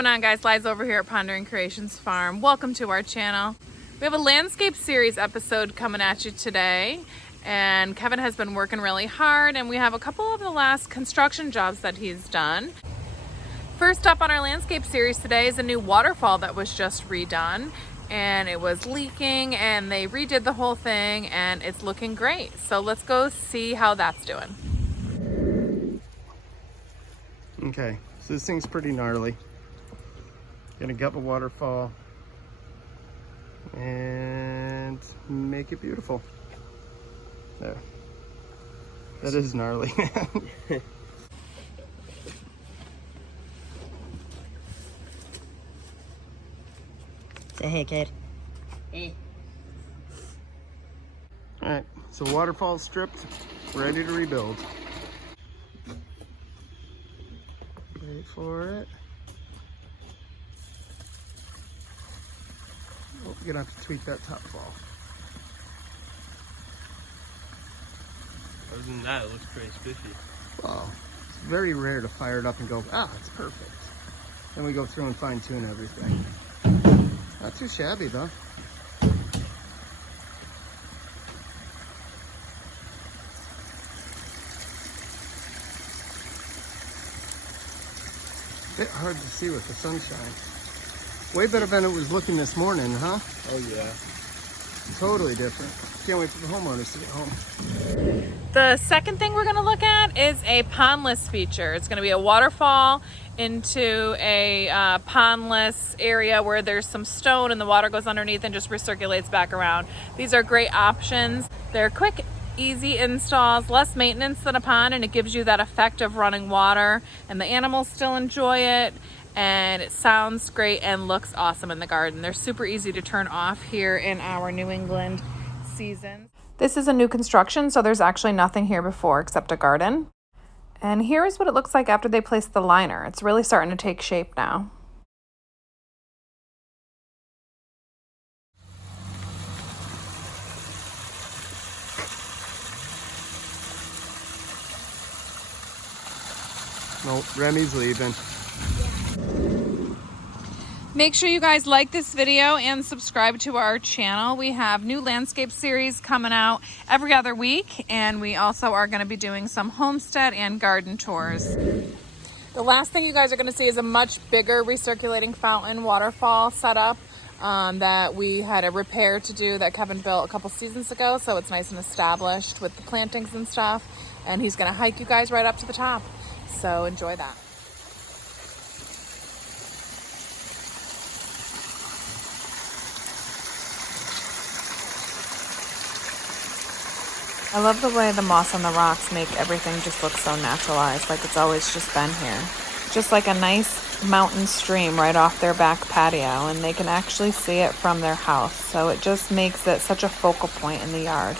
going on, guys? Liz over here at Pondering Creations Farm. Welcome to our channel. We have a landscape series episode coming at you today, and Kevin has been working really hard, and we have a couple of the last construction jobs that he's done. First up on our landscape series today is a new waterfall that was just redone, and it was leaking, and they redid the whole thing, and it's looking great. So let's go see how that's doing. Okay, so this thing's pretty gnarly. Gonna gut the waterfall and make it beautiful. There. That is gnarly. Say hey, kid. Hey. Alright, so waterfall's stripped, ready to rebuild. Wait for it. Oh, you're gonna have to tweak that top fall. Other than that, it looks pretty spiffy. Well, it's very rare to fire it up and go, it's perfect. Then we go through and fine tune everything. Not too shabby though. Bit hard to see with the sunshine. Way better than it was looking this morning, huh? Oh yeah. Totally different. Can't wait for the homeowners to get home. The second thing we're going to look at is a pondless feature. It's going to be a waterfall into a pondless area where there's some stone and the water goes underneath and just recirculates back around. These are great options. They're quick, easy installs, less maintenance than a pond, and it gives you that effect of running water, and the animals still enjoy it, and it sounds great and looks awesome in the garden. They're super easy to turn off here in our New England season. This is a new construction, so there's actually nothing here before except a garden. And here is what it looks like after they place the liner. It's really starting to take shape now. No, Remy's leaving. Make sure you guys like this video and subscribe to our channel. We have new landscape series coming out every other week, and we also are going to be doing some homestead and garden tours. The last thing you guys are going to see is a much bigger recirculating fountain waterfall setup that we had a repair to do that Kevin built a couple seasons ago, so it's nice and established with the plantings and stuff, and he's going to hike you guys right up to the top. So enjoy that. I love the way the moss on the rocks make everything just look so naturalized, like it's always just been here. Just like a nice mountain stream right off their back patio, and they can actually see it from their house. So it just makes it such a focal point in the yard.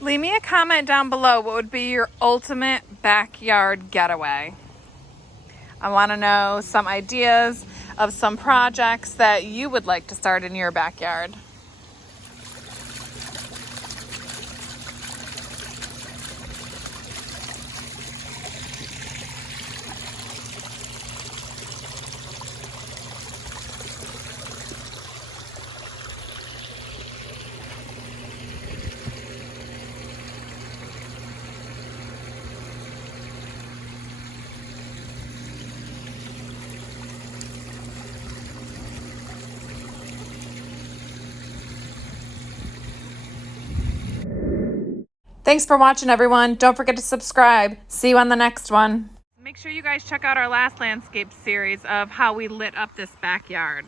Leave me a comment down below. What would be your ultimate backyard getaway? I want to know some ideas of some projects that you would like to start in your backyard. Thanks for watching, everyone. Don't forget to subscribe. See you on the next one. Make sure you guys check out our last landscape series of how we lit up this backyard.